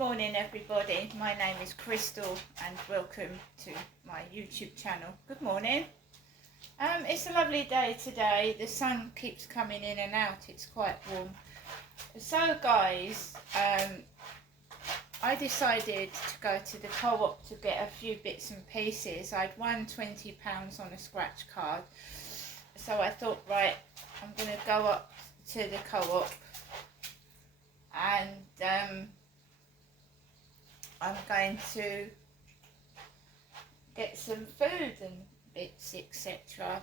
morning everybody, my name is Crystal and welcome to my YouTube channel. Good morning. It's a lovely day today, the sun keeps coming in and out, it's quite warm. So guys, I decided to go to the co-op to get a few bits and pieces. I'd won £20 on a scratch card, so I thought, right, I'm going to go up to the co-op and I'm going to get some food and bits, etc.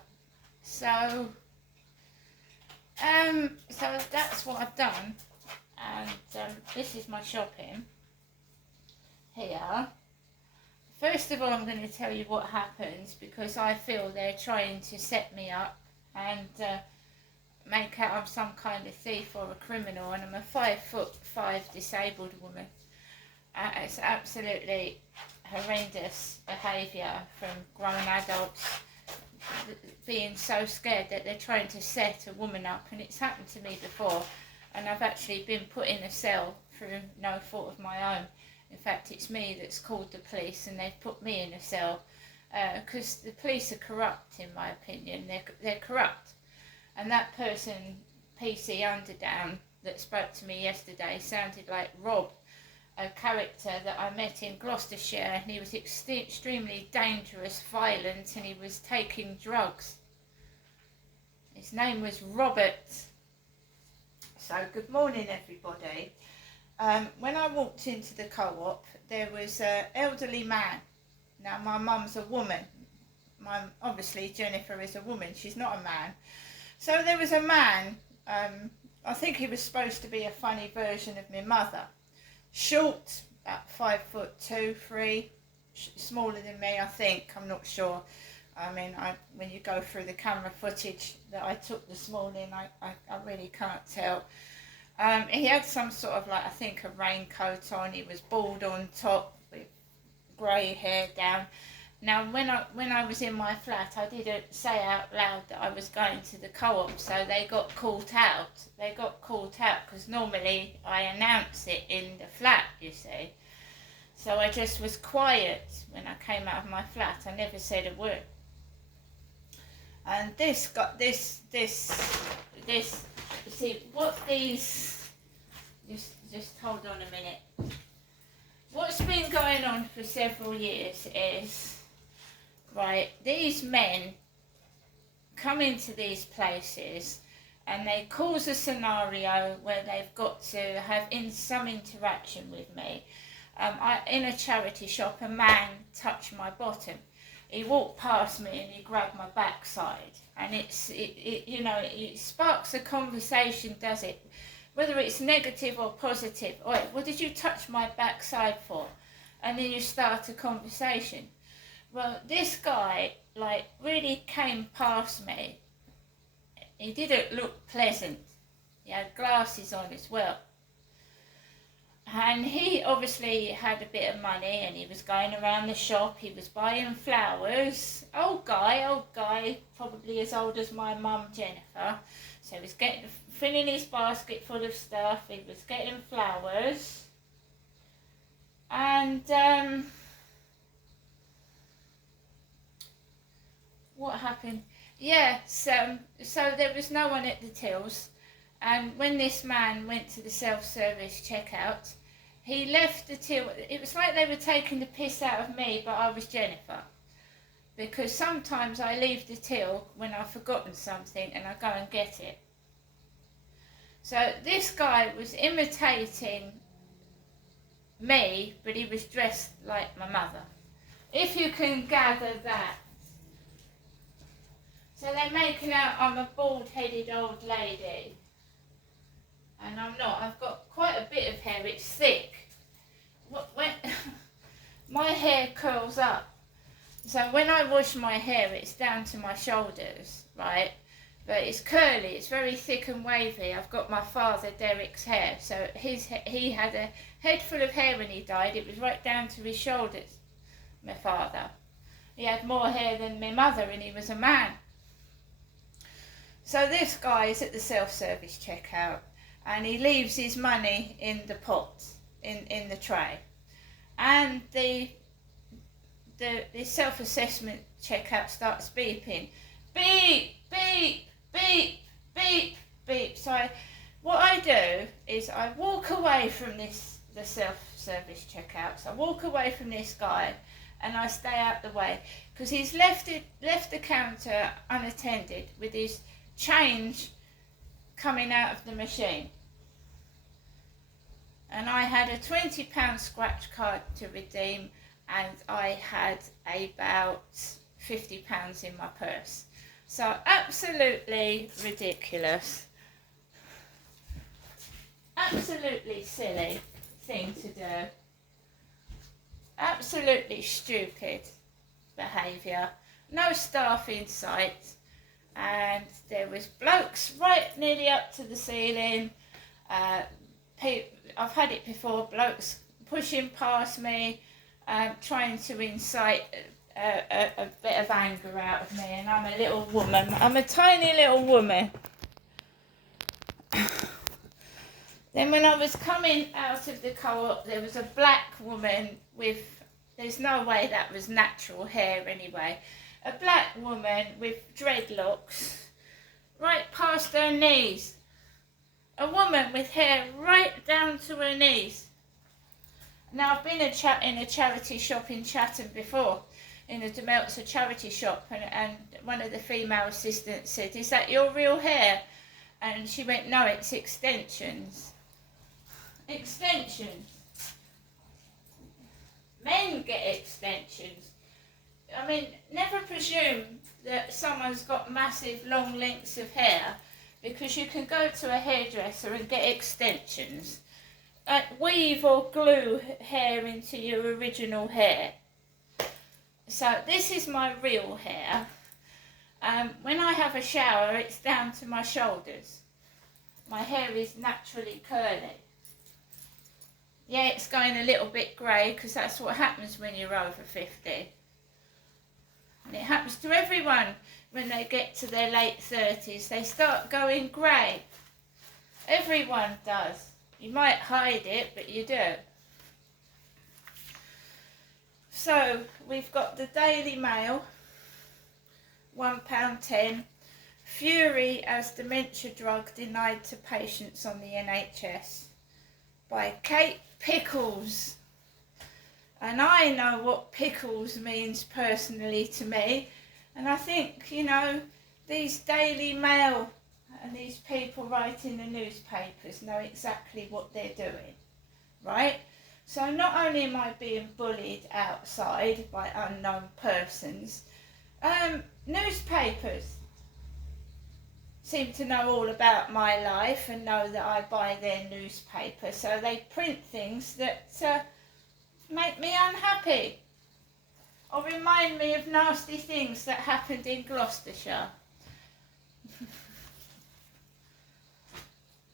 So that's what I've done, and this is my shopping here. First of all, I'm going to tell you what happens, because I feel they're trying to set me up and make out I'm some kind of thief or a criminal, and I'm a 5'5" disabled woman. It's absolutely horrendous behaviour from grown adults, being so scared that they're trying to set a woman up, and it's happened to me before, and I've actually been put in a cell through no fault of my own. In fact, it's me that's called the police and they've put me in a cell because the police are corrupt, in my opinion. They're corrupt, and that person, PC Underdown, that spoke to me yesterday sounded like Rob, a character that I met in Gloucestershire, and he was extremely dangerous, violent, and he was taking drugs. His name was Robert. So good morning everybody. When I walked into the co-op, there was an elderly man. Now my mum's a woman, obviously Jennifer is a woman, she's not a man. So there was a man, I think he was supposed to be a funny version of my mother. Short, about 5'2", 3", smaller than me, I think, I'm not sure. I mean, when you go through the camera footage that I took this morning, I really can't tell. He had some sort of, like, I think a raincoat on. He was bald on top with grey hair down. Now when I was in my flat, I didn't say out loud that I was going to the co-op, so they got caught out. They got caught out because normally I announce it in the flat, you see. So I just was quiet when I came out of my flat. I never said a word. And this got this. See what these. Just hold on a minute. What's been going on for several years is, right, these men come into these places and they cause a scenario where they've got to have some interaction with me. In a charity shop, a man touched my bottom. He walked past me and he grabbed my backside, and it sparks a conversation, does it? Whether it's negative or positive. Oi, what did you touch my backside for? And then you start a conversation. Well, this guy, like, really came past me. He didn't look pleasant. He had glasses on as well. And he obviously had a bit of money, and he was going around the shop. He was buying flowers. Old guy, probably as old as my mum, Jennifer. So he was filling his basket full of stuff. He was getting flowers. And what happened? Yeah, so there was no one at the tills, and when this man went to the self-service checkout, he left the till. It was like they were taking the piss out of me, but I was Jennifer, because sometimes I leave the till when I've forgotten something and I go and get it. So this guy was imitating me, but he was dressed like my mother, if you can gather that. So they're making out I'm a bald-headed old lady, and I'm not. I've got quite a bit of hair, it's thick. When my hair curls up, so when I wash my hair it's down to my shoulders, right? But it's curly, it's very thick and wavy. I've got my father Derek's hair, so he had a head full of hair when he died. It was right down to his shoulders, my father. He had more hair than my mother, and he was a man. So this guy is at the self-service checkout, and he leaves his money in the pot. in the tray, and the self-assessment checkout starts beeping, beep, beep, beep, beep, beep. So what I do is I walk away from the self-service checkouts. I walk away from this guy, and I stay out the way, because he's left the counter unattended with his change coming out of the machine. And I had a £20 scratch card to redeem, and I had about £50 in my purse. So absolutely ridiculous. Absolutely silly thing to do. Absolutely stupid behaviour. No staff in sight, and there was blokes right nearly up to the ceiling. I've had it before, blokes pushing past me, trying to incite a bit of anger out of me, and I'm a little woman. I'm a tiny little woman. Then when I was coming out of the co-op, there was a black woman with, there's no way that was natural hair anyway, a black woman with dreadlocks right past her knees. A woman with hair right down to her knees. Now, I've been in a charity shop in Chatham before, in a Demeltzer charity shop, and one of the female assistants said, "Is that your real hair?" And she went, "No, it's extensions." Extensions. Men get extensions. I mean, never presume that someone's got massive long lengths of hair, because you can go to a hairdresser and get extensions. Weave or glue hair into your original hair. So this is my real hair. When I have a shower, it's down to my shoulders. My hair is naturally curly. Yeah, it's going a little bit grey, because that's what happens when you're over 50. And it happens to everyone when they get to their late 30s. They start going grey. Everyone does. You might hide it, but you do. So, we've got the Daily Mail, £1.10. Fury as dementia drug denied to patients on the NHS, by Kate Pickles. And I know what pickles means personally to me. And I think, you know, these Daily Mail and these people writing the newspapers know exactly what they're doing, right? So not only am I being bullied outside by unknown persons, newspapers seem to know all about my life and know that I buy their newspaper, so they print things that make me unhappy or remind me of nasty things that happened in Gloucestershire.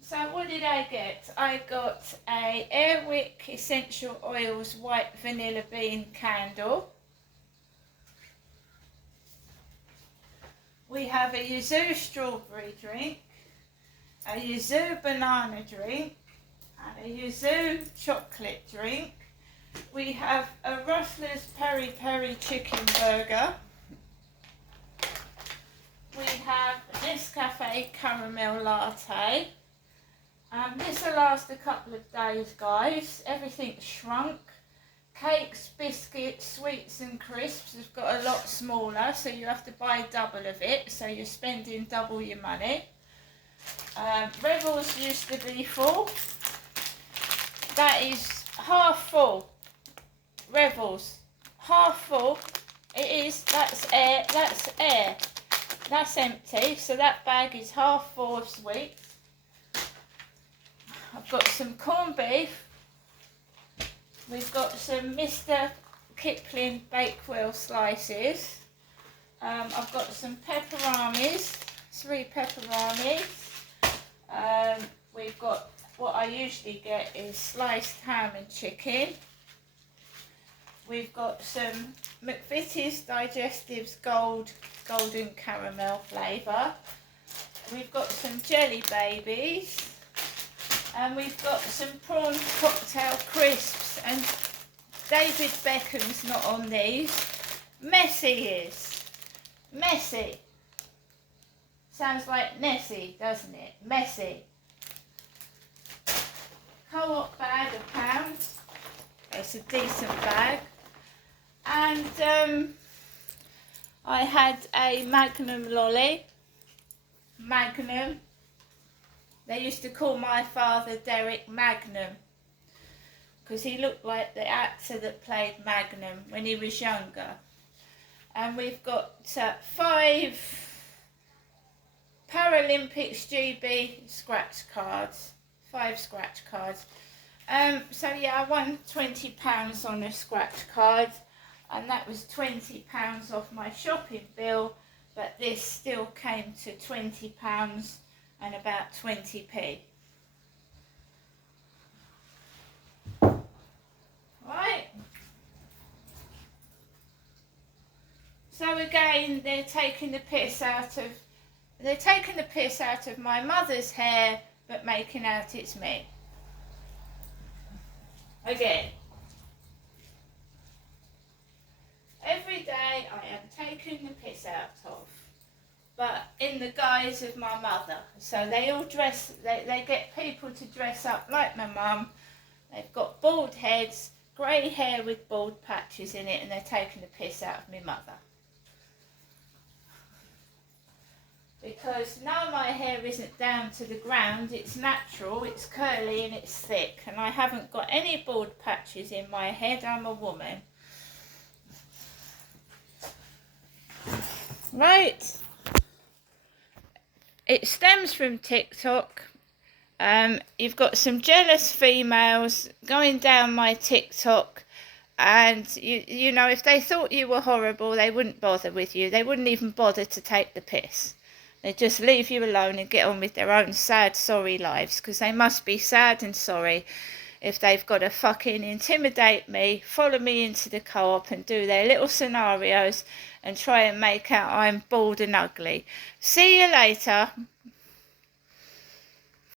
So what did I get? I got a Airwick Essential Oils White Vanilla Bean Candle. We have a Yuzu Strawberry drink, a Yuzu Banana drink, and a Yuzu Chocolate drink. We have a Rustler's Peri Peri Chicken Burger. We have Nescafe Caramel Latte. This will last a couple of days, guys. Everything's shrunk. Cakes, biscuits, sweets and crisps have got a lot smaller, so you have to buy double of it, so you're spending double your money. Revels used to be full. That is half full. Revels, half full. It is, that's air, that's air. That's empty, so that bag is half full of sweets. I've got some corned beef. We've got some Mr. Kipling Bakewell slices. I've got some pepperonis, 3 pepperonis. We've got, what I usually get is sliced ham and chicken. We've got some McVitie's Digestives Golden Caramel flavour. We've got some Jelly Babies. And we've got some prawn cocktail crisps, and David Beckham's not on these. Messi is. Messi. Sounds like Nessie, doesn't it? Messi. Co-op bag, £1. It's a decent bag. And I had a Magnum lolly. Magnum. They used to call my father Derek Magnum because he looked like the actor that played Magnum when he was younger. And we've got 5 Paralympics GB scratch cards. 5 scratch cards. So yeah, I won £20 on a scratch card, and that was £20 off my shopping bill, but this still came to £20 and about 20p. Right. So again, they're taking the piss out of my mother's hair, but making out it's me. Again. Every day I am taking the piss out of, but in the guise of my mother. So they all dress, they get people to dress up like my mum. They've got bald heads, grey hair with bald patches in it, and they're taking the piss out of my mother. Because no, my hair isn't down to the ground, it's natural, it's curly and it's thick, and I haven't got any bald patches in my head. I'm a woman. Right. It stems from TikTok. You've got some jealous females going down my TikTok, and you know, if they thought you were horrible, they wouldn't bother with you. They wouldn't even bother to take the piss. They just leave you alone and get on with their own sad, sorry lives, because they must be sad and sorry if they've got to fucking intimidate me, follow me into the co-op and do their little scenarios and try and make out I'm bald and ugly. See you later.